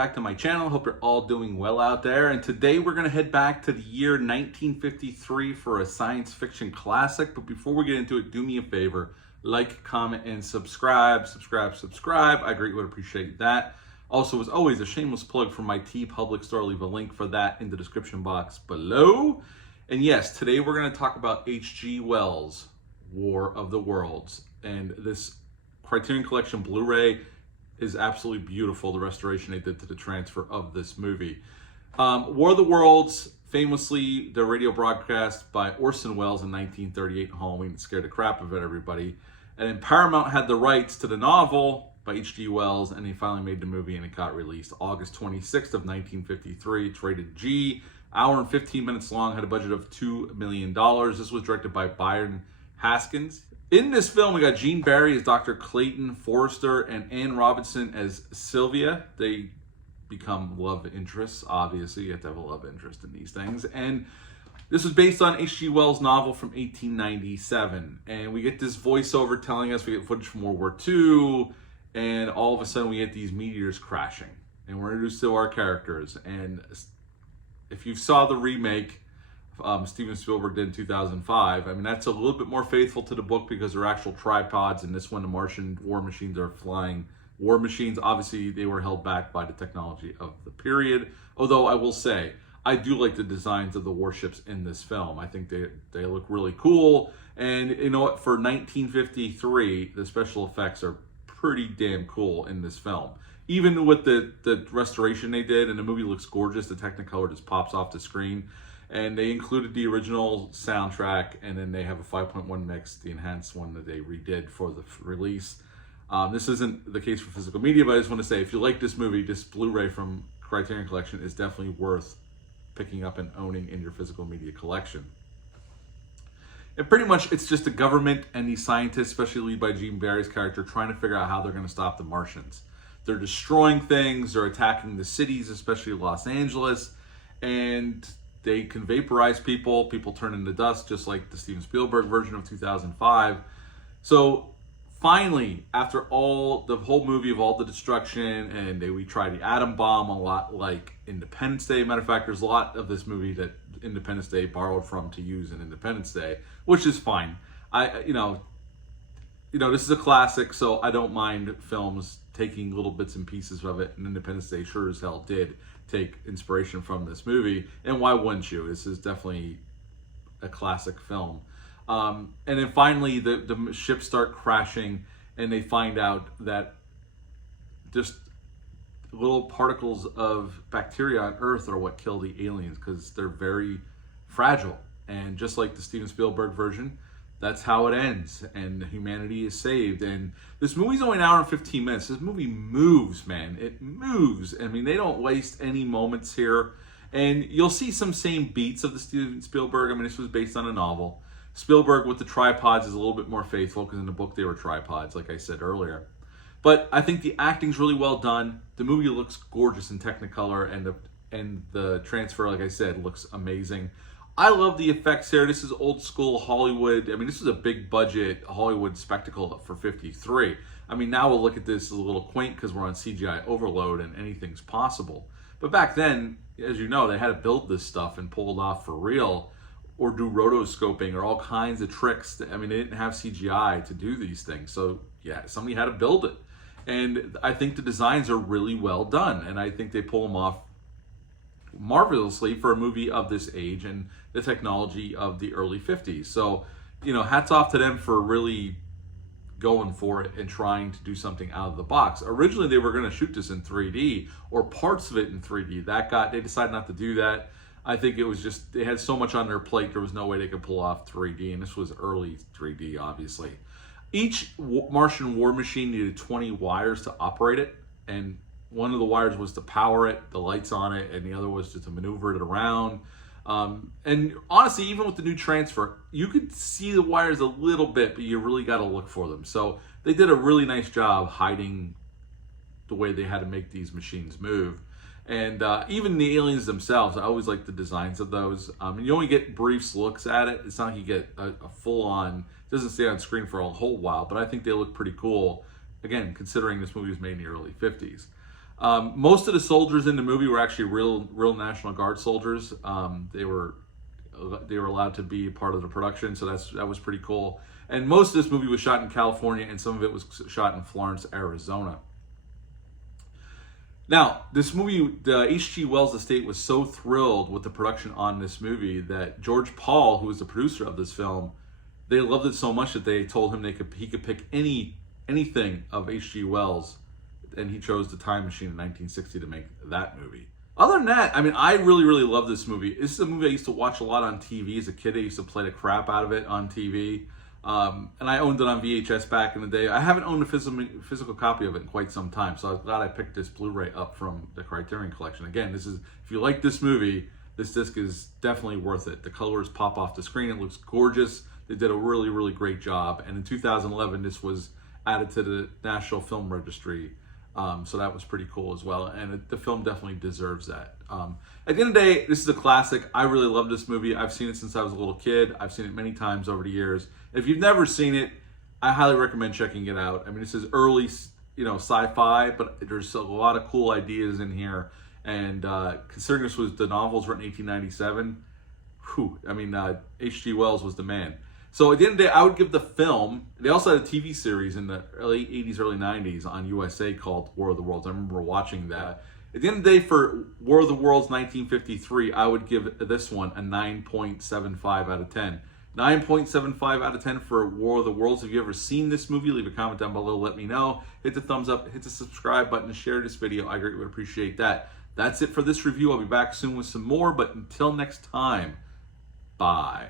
back to my channel. Hope you're all doing well out there. And today we're going to head back to the year 1953 for a science fiction classic. But before we get into it, do me a favor. Like, comment, and subscribe. Subscribe. I greatly would appreciate that. Also, as always, a shameless plug for my TeePublic store. I'll leave a link for that in the description box below. And yes, today we're going to talk about H.G. Wells' War of the Worlds. And this Criterion Collection Blu-ray is absolutely beautiful, the restoration they did to the transfer of this movie. War of the Worlds, famously the radio broadcast by Orson Welles in 1938 Halloween. It scared the crap out of everybody. And then Paramount had the rights to the novel by H.G. Wells, and he finally made the movie, and it got released August 26th of 1953. It's rated G, hour and 15 minutes long, had a budget of $2 million. This was directed by Byron Haskins. In this film, we got Gene Barry as Dr. Clayton Forrester and Anne Robinson as Sylvia. They become love interests, obviously. You have to have a love interest in these things. And this was based on H.G. Wells' novel from 1897. And we get this voiceover telling us, we get footage from World War II, and all of a sudden we get these meteors crashing. And we're introduced to our characters. And if you saw the remake Steven Spielberg did in 2005, I mean, that's a little bit more faithful to the book because they're actual tripods. And this one, the Martian war machines are flying war machines. Obviously, they were held back by the technology of the period. Although I will say, I do like the designs of the warships in this film. I think they look really cool. And you know what? For 1953, the special effects are pretty damn cool in this film. Even with the restoration they did, and the movie looks gorgeous. The Technicolor just pops off the screen. And they included the original soundtrack, and then they have a 5.1 mix, the enhanced one that they redid for the release. This isn't the case for physical media, but I just want to say, if you like this movie, this Blu-ray from Criterion Collection is definitely worth picking up and owning in your physical media collection. And pretty much, it's just the government and these scientists, especially led by Gene Barry's character, trying to figure out how they're going to stop the Martians. They're destroying things, they're attacking the cities, especially Los Angeles, and they can vaporize people. People turn into dust, just like the Steven Spielberg version of 2005. So finally, after the whole movie of all the destruction, and we try the atom bomb a lot like Independence Day. Matter of fact, there's a lot of this movie that Independence Day borrowed from to use in Independence Day, which is fine. You know, this is a classic, so I don't mind films taking little bits and pieces of it, and Independence Day sure as hell did take inspiration from this movie, and why wouldn't you? This is definitely a classic film. And then finally, the ships start crashing, and they find out that just little particles of bacteria on Earth are what kill the aliens, because they're very fragile. And just like the Steven Spielberg version, that's how it ends, and humanity is saved. And this movie's only an hour and 15 minutes. This movie moves, man. It moves. I mean, they don't waste any moments here. And you'll see some same beats of the Steven Spielberg. I mean, this was based on a novel. Spielberg with the tripods is a little bit more faithful, because in the book they were tripods, like I said earlier. But I think the acting's really well done. The movie looks gorgeous in Technicolor, and the transfer, like I said, looks amazing. I love the effects here. This is old school Hollywood. I mean, this was a big budget Hollywood spectacle for 53. I mean, now we'll look at this as a little quaint because we're on CGI overload and anything's possible. But back then, as you know, they had to build this stuff and pull it off for real, or do rotoscoping or all kinds of tricks. I mean, they didn't have CGI to do these things. So yeah, somebody had to build it. And I think the designs are really well done. And I think they pull them off marvelously for a movie of this age and the technology of the early 50s. So, you know, hats off to them for really going for it and trying to do something out of the box. Originally, they were going to shoot this in 3D, or parts of it in 3D. They decided not to do that. I think it was just, they had so much on their plate, there was no way they could pull off 3D, and this was early 3D, obviously. Each Martian war machine needed 20 wires to operate it, and one of the wires was to power it, the lights on it, and the other was to maneuver it around. And honestly, even with the new transfer, you could see the wires a little bit, but you really got to look for them. So they did a really nice job hiding the way they had to make these machines move. And even the aliens themselves, I always like the designs of those. And you only get brief looks at it. It's not like you get a full-on, it doesn't stay on screen for a whole while, but I think they look pretty cool. Again, considering this movie was made in the early 50s. Most of the soldiers in the movie were actually real National Guard soldiers. They were allowed to be part of the production, so that was pretty cool. And most of this movie was shot in California, and some of it was shot in Florence, Arizona. Now, this movie, the H.G. Wells estate was so thrilled with the production on this movie that George Paul, who was the producer of this film, they loved it so much that they told him he could pick anything of H.G. Wells, and he chose The Time Machine in 1960 to make that movie. Other than that, I mean, I really love this movie. This is a movie I used to watch a lot on TV as a kid. I used to play the crap out of it on TV. And I owned it on VHS back in the day. I haven't owned a physical copy of it in quite some time, so I was glad I picked this Blu-ray up from the Criterion Collection. Again, if you like this movie, this disc is definitely worth it. The colors pop off the screen. It looks gorgeous. They did a really great job. And in 2011, this was added to the National Film Registry. So that was pretty cool as well, and the film definitely deserves that. At the end of the day, this is a classic. I really love this movie. I've seen it since I was a little kid. I've seen it many times over the years. If you've never seen it, I highly recommend checking it out. I mean, this is early, sci-fi, but there's a lot of cool ideas in here. And considering this was the novels written in 1897, H.G. Wells was the man. So at the end of the day, I would give the film, they also had a TV series in the early 80s, early 90s on USA called War of the Worlds. I remember watching that. At the end of the day, for War of the Worlds 1953, I would give this one a 9.75 out of 10. 9.75 out of 10 for War of the Worlds. If you've ever seen this movie, leave a comment down below, let me know. Hit the thumbs up, hit the subscribe button, and share this video. I greatly would appreciate that. That's it for this review. I'll be back soon with some more, but until next time, bye.